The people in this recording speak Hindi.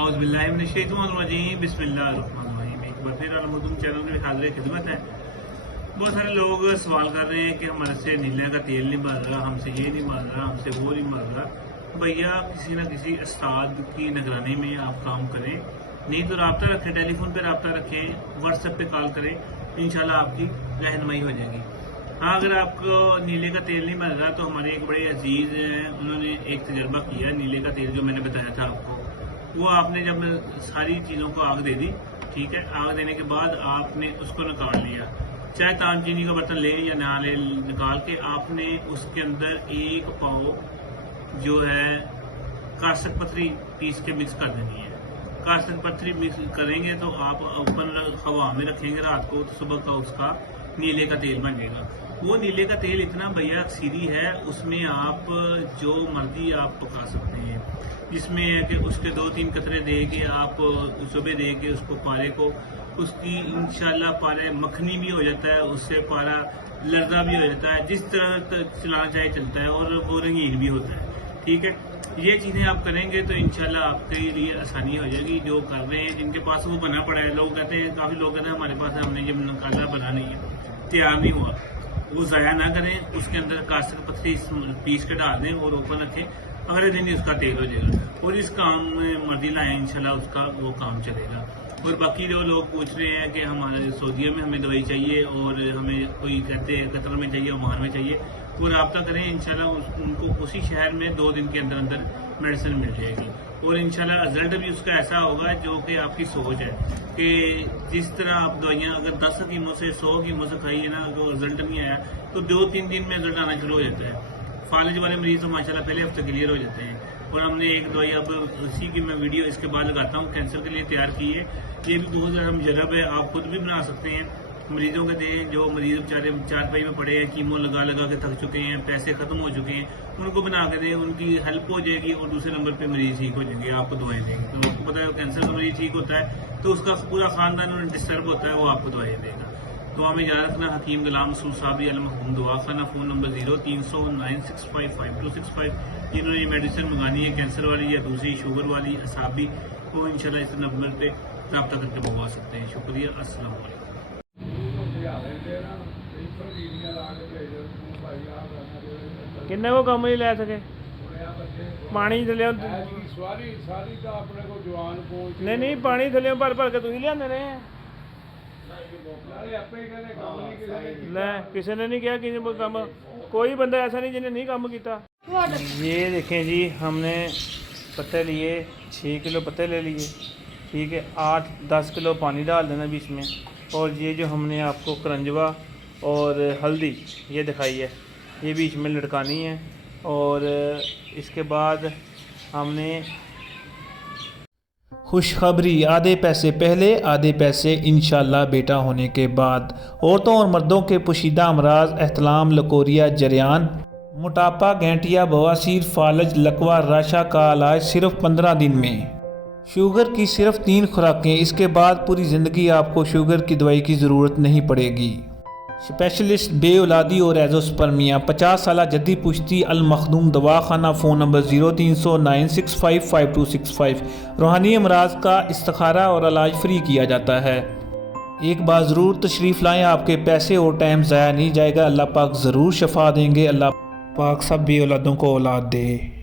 औज़ुबिल्लाहिमिनश्शैतानिर्रजीम बिस्मिल्लाहिर्रहमानिर्रहीम। एक बार फिर अलमुदुम चैनल में हाज़िर खिदमत है। बहुत सारे लोग सवाल कर रहे हैं कि हमारे से नीले का तेल नहीं भर रहा, हमसे ये नहीं भर रहा, हमसे वो नहीं भर रहा। भैया किसी न किसी उस्ताद की निगरानी में आप काम करें, नहीं तो रब्ता रखें, टेलीफोन पे रब्ता रखें, व्हाट्सएप पे कॉल करें, इंशाल्लाह आपकी रहनुमाई हो जाएगी। हाँ, अगर आपको नीले का तेल नहीं मिल रहा तो हमारे एक बड़े अजीज हैं, उन्होंने एक तजर्बा किया। नीले का तेल जो मैंने बताया था आपको, वो आपने जब सारी चीज़ों को आग दे दी, ठीक है, आग देने के बाद आपने उसको निकाल लिया, चाहे ताम चीनी का बर्तन ले या ना ले, निकाल के आपने उसके अंदर एक पाव जो है कासक पत्थरी पीस के मिक्स कर देनी है। कासक पत्थरी मिक्स करेंगे तो आप ओपन हवा में रखेंगे रात को, तो सुबह का उसका नीले का तेल बन जाएगा। वो नीले का तेल इतना भैया सीधी है, उसमें आप जो मर्जी आप पका सकते हैं, जिसमें है कि उसके 2-3 कतरे दे के आप सुबह दे के उसको पारे को, उसकी इंशाल्लाह पारा मखनी भी हो जाता है, उससे पारा लर्जा भी हो जाता है, जिस तरह चलाना चाहे चलता है, और वो रंगीन भी होता है। ठीक है, ये चीज़ें आप करेंगे तो इंशाल्लाह आपके लिए आसानी हो जाएगी। जो कर रहे हैं, जिनके पास वो बना पड़ा है, लोग कहते हैं, काफ़ी लोग कहते हैं हमारे पास है, हमने ये निकाला, बना नहीं है, तैयार नहीं हुआ, वो ज़ाया ना करें, उसके अंदर कासक पत्थरी पीस के डाल दें और ओपन रखें, अगले दिन ही उसका तेल हो जाएगा। और इस काम में मर्जी लाएँ, इंशाल्लाह उसका वो काम चलेगा। और बाकी जो लोग पूछ रहे हैं कि हमारे सऊदीया में हमें दवाई चाहिए और हमें कोई कहते हैं कतर में चाहिए, ओमान में चाहिए, वो रब्ता करें, इंशाल्लाह उनको उसी शहर में 2 दिन के अंदर अंदर मेडिसिन मिल जाएगी। और इंशाल्लाह रिजल्ट भी उसका ऐसा होगा जो कि आपकी सोच है कि जिस तरह आप दवाइयाँ अगर 10 हकीमों से 100 हकीमों से खाई है ना, तो रिजल्ट नहीं आया तो 2-3 दिन में रिजल्ट आना शुरू हो जाता है। फालिज वाले मरीज तो माशाल्लाह पहले हफ्ते क्लियर हो जाते हैं। और हमने एक दवाई अब उसी की मैं वीडियो इसके बाद लगाता हूँ, कैंसर के लिए तैयार की है। ये भी बहुत ज़्यादा मुजरब है, आप खुद भी बना सकते हैं, मरीजों के दें। जो मरीज बेचारे चारपाई में पड़े हैं, कीमो लगा लगा के थक चुके हैं, पैसे खत्म हो चुके हैं, उनको बना के दें, उनकी हेल्प हो जाएगी और दूसरे नंबर पे मरीज ठीक हो जाएंगे, आपको दवाएं देंगे। तो आपको पता है कैंसर का मरीज ठीक होता है तो उसका पूरा खानदान डिस्टर्ब होता है, वो आपको दवाएं देगा। तो हमें याद रखना, हकीम गुलाम रसूल साहब अल मखदूम दवाखाना, फ़ोन नंबर 0309655265। जिन्होंने ये मेडिसिन मंगानी है, कैंसर वाली या दूसरी शुगर वाली, असाबी, वो इंशाल्लाह इस नंबर पे रब्ता करके मंगवा सकते हैं। शुक्रिया, अस्सलाम वालेकुम। किन्ने को कम नहीं लै सके पानी थल्ले नहीं पानी थल्ले भर भर के तुम लिया रहे हैं। लै किसी ने नहीं किया कि काम, कोई बंदा ऐसा नहीं जिन्हें नहीं काम किया। ये देखें जी, हमने पत्ते लिए, 6 किलो पत्ते ले लिए, ठीक है, 8-10 किलो पानी डाल देना बीच में। और ये जो हमने आपको करंजवा और हल्दी ये दिखाई है, ये बीच में लटकानी है। और इसके बाद हमने खुशखबरी, आधे पैसे पहले आधे पैसे इंशाल्लाह बेटा होने के बाद। औरतों और मर्दों के पोशीदा अमराज एहतलाम, लकोरिया, जरियान, मोटापा, गैंटिया, बवासीर, फालज, लकवा, राशा का इलाज सिर्फ 15 दिन में। शुगर की सिर्फ 3 खुराकें, इसके बाद पूरी ज़िंदगी आपको शुगर की दवाई की ज़रूरत नहीं पड़ेगी। स्पेशलिस्ट बे औलादी और एजोस्पर्मिया, 50 साल जद्दी पुश्ती, अल मखदूम दवाखाना, फ़ोन नंबर 0309655265। रूहानी अमराज का इस्तिखारा और इलाज फ्री किया जाता है। एक बार ज़रूर तशरीफ़ लाएँ, आपके पैसे और टाइम ज़ाया नहीं जाएगा। अल्लाह पाक ज़रूर शफा देंगे। अल्लाह पाक सब भी औलादों को औलाद दे।